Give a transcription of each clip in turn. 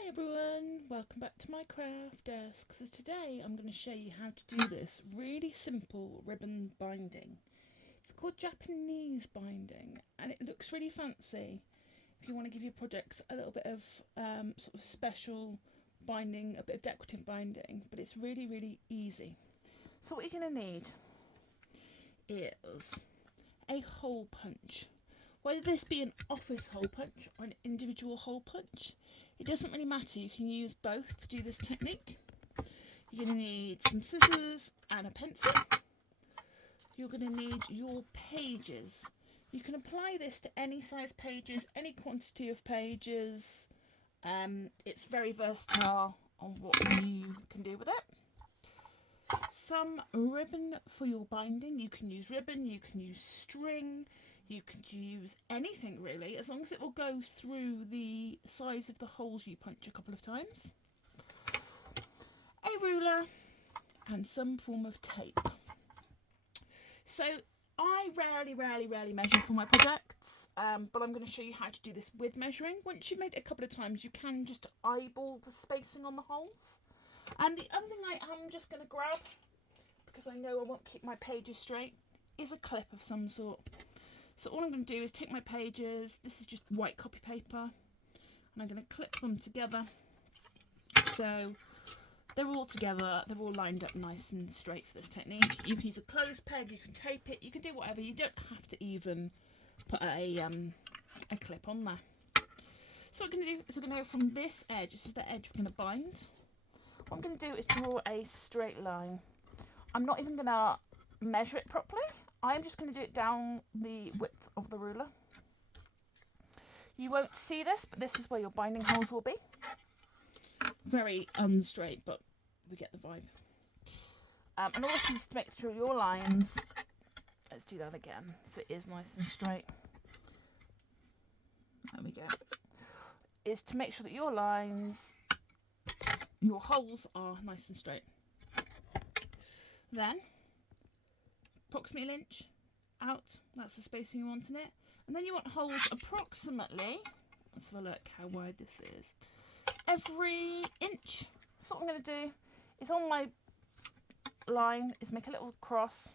Hi everyone, welcome back to my craft desk. So today I'm going to show you how to do this really simple ribbon binding. It's called Japanese binding and it looks really fancy if you want to give your projects a little bit of sort of special binding, a bit of decorative binding, but it's really easy. So what you're going to need is a hole punch. Whether this be an office hole punch or an individual hole punch, it doesn't really matter. You can use both to do this technique. You're going to need some scissors and a pencil. You're going to need your pages. You can apply this to any size pages, any quantity of pages. It's very versatile on what you can do with it. Some ribbon for your binding. You can use ribbon, you can use string, you could use anything really, as long as it will go through the size of the holes you punch a couple of times. A ruler and some form of tape. So I rarely measure for my projects, but I'm going to show you how to do this with measuring. Once you've made it a couple of times, you can just eyeball the spacing on the holes. And the other thing I am just going to grab, because I know I won't keep my pages straight, is a clip of some sort. So all I'm going to do is take my pages, this is just white copy paper, and I'm going to clip them together so they're all together, they're all lined up nice and straight for this technique. You can use a clothes peg, you can tape it, you can do whatever, you don't have to even put a clip on there. So what I'm going to do is I'm going to go from this edge, this is the edge we're going to bind. What I'm going to do is draw a straight line. I'm not even going to measure it properly. I'm just going to do it down the width of the ruler. You won't see this, but this is where your binding holes will be. Very unstraight, but we get the vibe. And all this is to make sure your lines, let's do that again, so it is nice and straight. There we go. Is to make sure that your lines, your holes are nice and straight. Then approximately an inch out, that's the spacing you want in it. And then you want holes approximately, let's have a look how wide this is, every inch. So what I'm going to do is on my line is make a little cross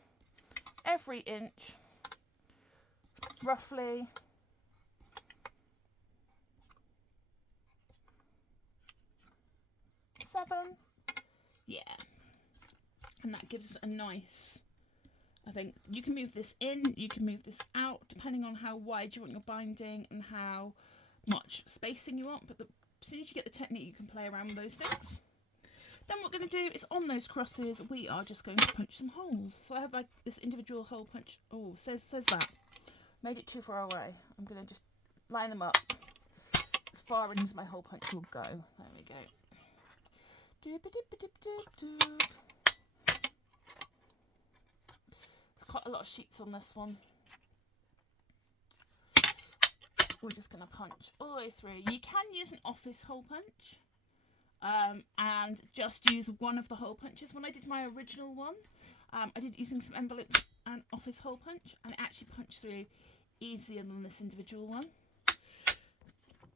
every inch, roughly seven, yeah. And that gives us a nice, I think you can move this in, you can move this out, depending on how wide you want your binding and how much spacing you want. But as soon as you get the technique, you can play around with those things. Then what we're going to do is on those crosses, we are just going to punch some holes. So I have like this individual hole punch. Oh, says that. Made it too far away. I'm going to just line them up as far in as my hole punch will go. There we go. Quite a lot of sheets on this one. We're just going to punch all the way through. You can use an office hole punch and just use one of the hole punches. When I did my original one, I did using some envelopes and office hole punch, and it actually punched through easier than this individual one.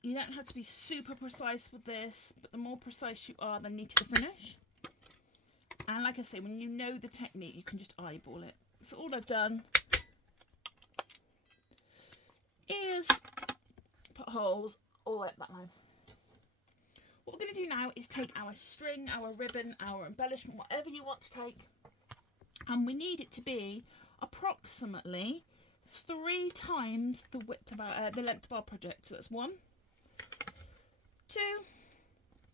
You don't have to be super precise with this, but the more precise you are, the neater the finish. And like I say, when you know the technique, you can just eyeball it. So all I've done is put holes all the way up that line. What we're going to do now is take our string, our ribbon, our embellishment, whatever you want to take, and we need it to be approximately 3 times the width of our, the length of our project. So that's 1, 2,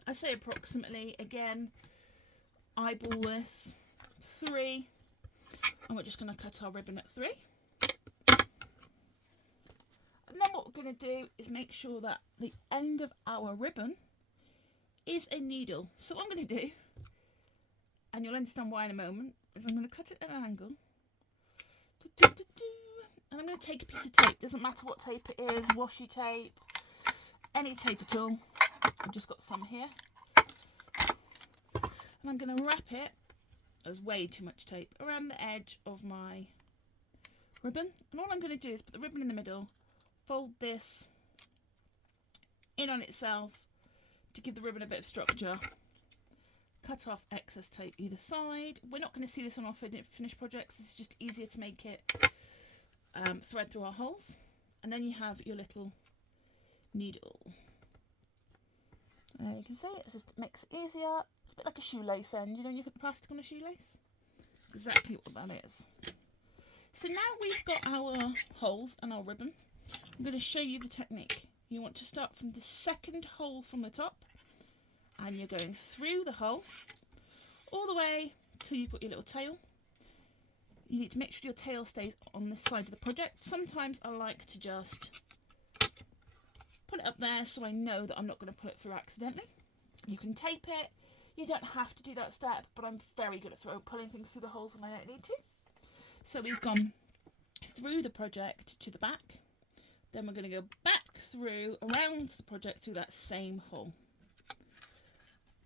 I say approximately, again, eyeball this, 3, and we're just going to cut our ribbon at 3. And then what we're going to do is make sure that the end of our ribbon is a needle. So what I'm going to do, and you'll understand why in a moment, is I'm going to cut it at an angle. And I'm going to take a piece of tape. Doesn't matter what tape it is, washi tape, any tape at all. I've just got some here. And I'm going to wrap it, there's way too much tape, around the edge of my ribbon. And all I'm going to do is put the ribbon in the middle, fold this in on itself, to give the ribbon a bit of structure. Cut off excess tape either side. We're not going to see this on our finished projects. It's just easier to make it thread through our holes. And then you have your little needle. You can see it just makes it easier. It's a bit like a shoelace end, you know, when you put the plastic on a shoelace. Exactly what that is. So now we've got our holes and our ribbon. I'm going to show you the technique. You want to start from the second hole from the top, and you're going through the hole all the way till you've got your little tail. You need to make sure your tail stays on this side of the project. Sometimes I like to just put it up there so I know that I'm not going to pull it through accidentally. You can tape it. You don't have to do that step, but I'm very good at pulling things through the holes when I don't need to. So we've gone through the project to the back. Then we're going to go back through, around the project through that same hole.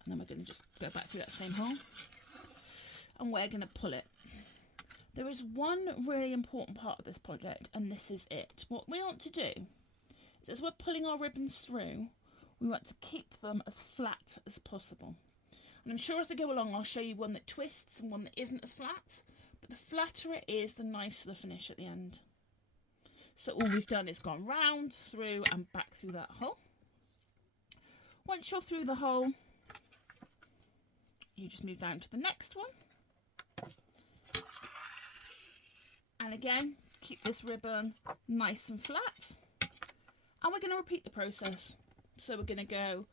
And then we're going to just go back through that same hole. And we're going to pull it. There is one really important part of this project, and this is it. What we want to do is, as we're pulling our ribbons through, we want to keep them as flat as possible. And I'm sure as I go along, I'll show you one that twists and one that isn't as flat. But the flatter it is, the nicer the finish at the end. So all we've done is gone round, through and back through that hole. Once you're through the hole, you just move down to the next one. And again, keep this ribbon nice and flat. And we're going to repeat the process. So we're going to go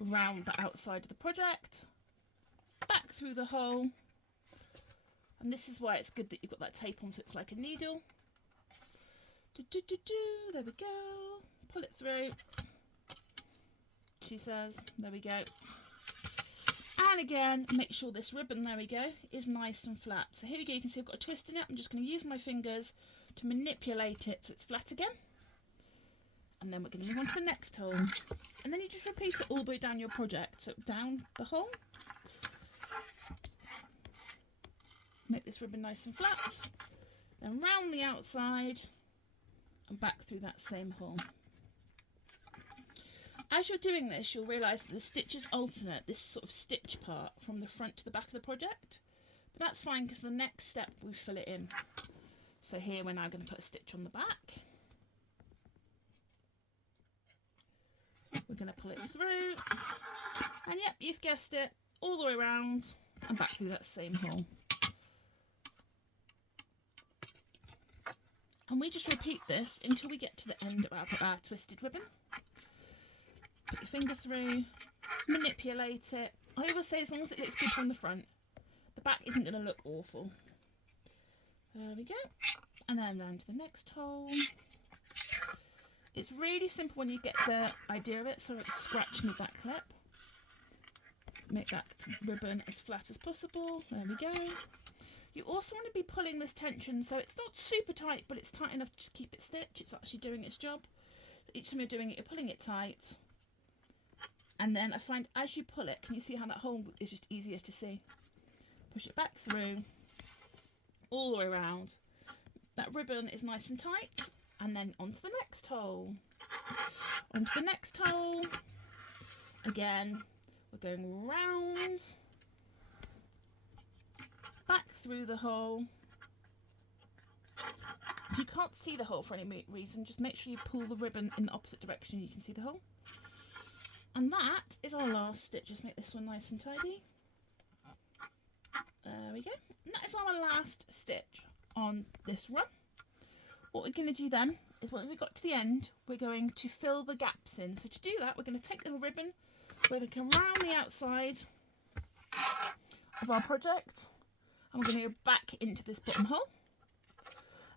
round the outside of the project, back through the hole. And this is why it's good that you've got that tape on, so it's like a needle. There we go. Pull it through. She says, there we go. And again, make sure this ribbon, there we go, is nice and flat. So here we go, you can see I've got a twist in it. I'm just going to use my fingers to manipulate it so it's flat again. And then we're going to move on to the next hole. And then you just repeat it all the way down your project. So down the hole. Make this ribbon nice and flat. Then round the outside and back through that same hole. As you're doing this, you'll realise that the stitches alternate, this sort of stitch part from the front to the back of the project. But that's fine because the next step we fill it in. So here we're now going to put a stitch on the back. We're going to pull it through. And yep, you've guessed it, all the way around and back through that same hole. And we just repeat this until we get to the end of our twisted ribbon. Put your finger through, manipulate it. I always say as long as it looks good from the front, the back isn't going to look awful. There we go. And then down to the next hole. It's really simple when you get the idea of it, so it's scratching your back clip. Make that ribbon as flat as possible. There we go. You also want to be pulling this tension, so it's not super tight, but it's tight enough to just keep it stitched. It's actually doing its job. So each time you're doing it, you're pulling it tight. And then I find as you pull it, can you see how that hole is just easier to see? Push it back through, all the way around. That ribbon is nice and tight. And then onto the next hole. Onto the next hole. Again, we're going round. Back through the hole. If you can't see the hole for any reason, just make sure you pull the ribbon in the opposite direction. You can see the hole. And that is our last stitch. Just make this one nice and tidy. There we go. And that is our last stitch on this run. What we're going to do then is when we got to the end, we're going to fill the gaps in. So to do that, we're going to take the ribbon, we're going to come round the outside of our project, and we're going to go back into this bottom hole.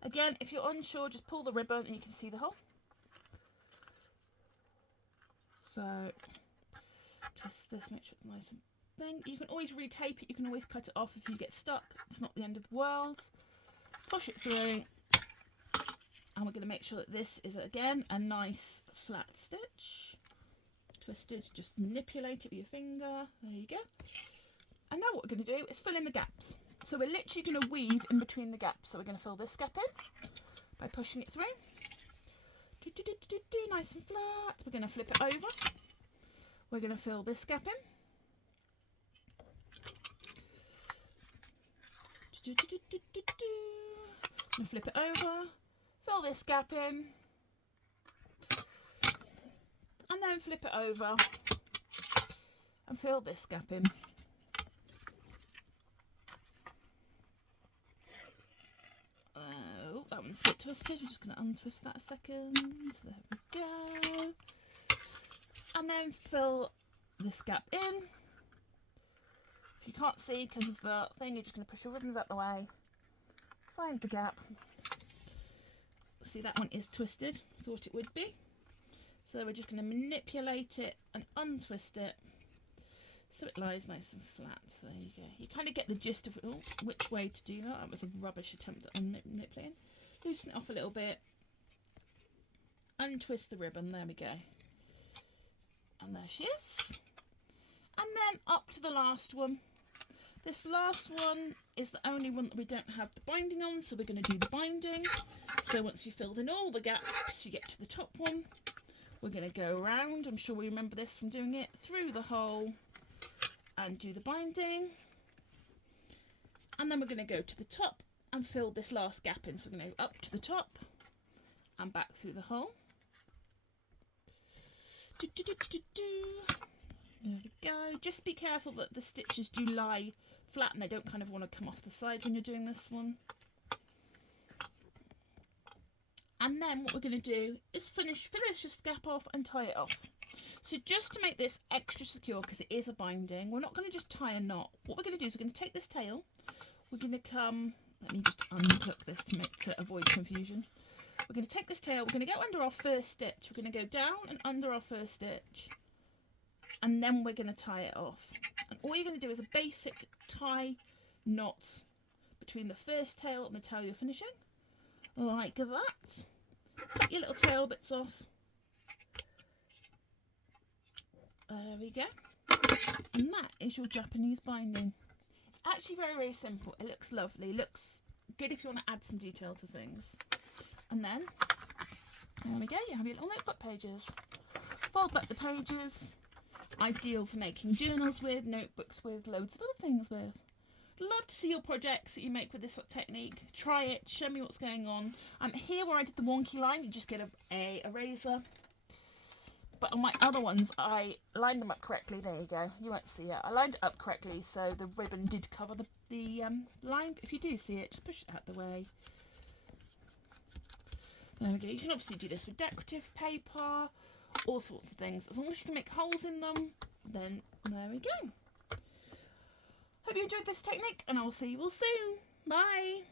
Again, if you're unsure, just pull the ribbon and you can see the hole. So twist this, make sure it's nice and thing. You can always retape it, you can always cut it off if you get stuck. It's not the end of the world. Push it through. And we're going to make sure that this is, again, a nice flat stitch. Twisted, just manipulate it with your finger. There you go. And now what we're going to do is fill in the gaps. So we're literally going to weave in between the gaps. So we're going to fill this gap in by pushing it through. Nice and flat. We're going to flip it over. we're going to fill this gap in. And flip it over, fill this gap in, and then flip it over and fill this gap in. Oh, that one's a bit twisted. We're just going to untwist that a second. There we go. And then fill this gap in. If you can't see because of the thing, you're just going to push your ribbons out the way. Find the gap. See, that one is twisted. Thought it would be. So we're just going to manipulate it and untwist it so it lies nice and flat. So there you go. You kind of get the gist of which way to do that. That was a rubbish attempt at manipulating. Loosen it off a little bit. Untwist the ribbon. There we go. And there she is. And then up to the last one. This last one is the only one that we don't have the binding on, so we're going to do the binding. So once you've filled in all the gaps, you get to the top one. We're going to go around, I'm sure we remember this from doing it, through the hole and do the binding. And then we're going to go to the top and fill this last gap in. So we're going to go up to the top and back through the hole. There we go. Just be careful that the stitches do lie flat and they don't kind of want to come off the side when you're doing this one. And then what we're going to do is finish this gap off and tie it off. So just to make this extra secure, because it is a binding, we're not going to just tie a knot. What we're going to do is we're going to take this tail. We're going to come, let me just unhook this to avoid confusion. We're going to take this tail, we're going to go under our first stitch. We're going to go down and under our first stitch. And then we're going to tie it off. And all you're going to do is a basic tie knot between the first tail and the tail you're finishing. Like that. Cut your little tail bits off. There we go. And that is your Japanese binding. It's actually very, very simple. It looks lovely. It looks good if you want to add some detail to things. And then, there we go. You have your little notebook pages. Fold back the pages. Ideal for making journals with, notebooks with, loads of other things with. Love to see your projects that you make with this technique. Try it, show me what's going on. Here where I did the wonky line, you just get a eraser. But on my other ones, I lined them up correctly. There you go. You won't see it. I lined it up correctly, so the ribbon did cover the line. But if you do see it, just push it out the way. There we go. You can obviously do this with decorative paper, all sorts of things. As long as you can make holes in them, then there we go. Hope you enjoyed this technique, and I will see you all soon. Bye!